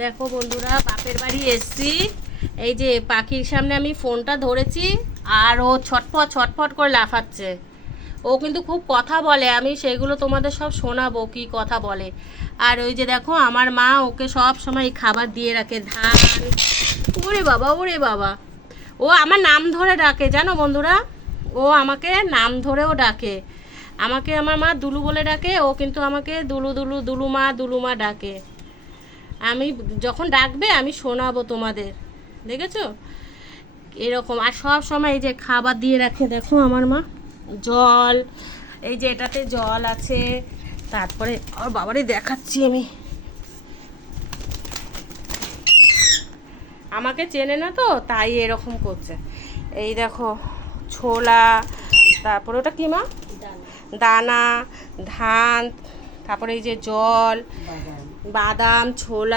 দেখো বন্ধুরা, বাপের বাড়ি এসছি। এই যে পাখির সামনে আমি ফোনটা ধরেছি, আর ও ছটফট ছটফট করে লাফাচ্ছে। ও কিন্তু খুব কথা বলে, আমি সেগুলো তোমাদের সব শোনাবো কি কথা বলে। আর ওই যে দেখো, আমার মা ওকে সব সময় খাবার দিয়ে রাখে, ধান। ওরে বাবা, ওরে বাবা, ও আমার নাম ধরে ডাকে, জানো বন্ধুরা। ও আমাকে নাম ধরেও ডাকে। আমাকে আমার মা দুলু বলে ডাকে, ও কিন্তু আমাকে দুলু দুলু দুলুমা দুলুমা ডাকে। আমি যখন ডাকবে আমি শোনাবো তোমাদের, দেখেছো এরকম। আর সব সময় এই যে খাবার দিয়ে রাখে, দেখো আমার মা। জল, এই যে এটাতে জল আছে। তারপরে আর বাবারে দেখাচ্ছি আমি, আমাকে চেনে না তো তাই এরকম করছে। এই দেখো ছোলা, তারপরে ওটা কি মা, দানা, ধান, তারপরে এই যে জল, বাদাম, ছোলা।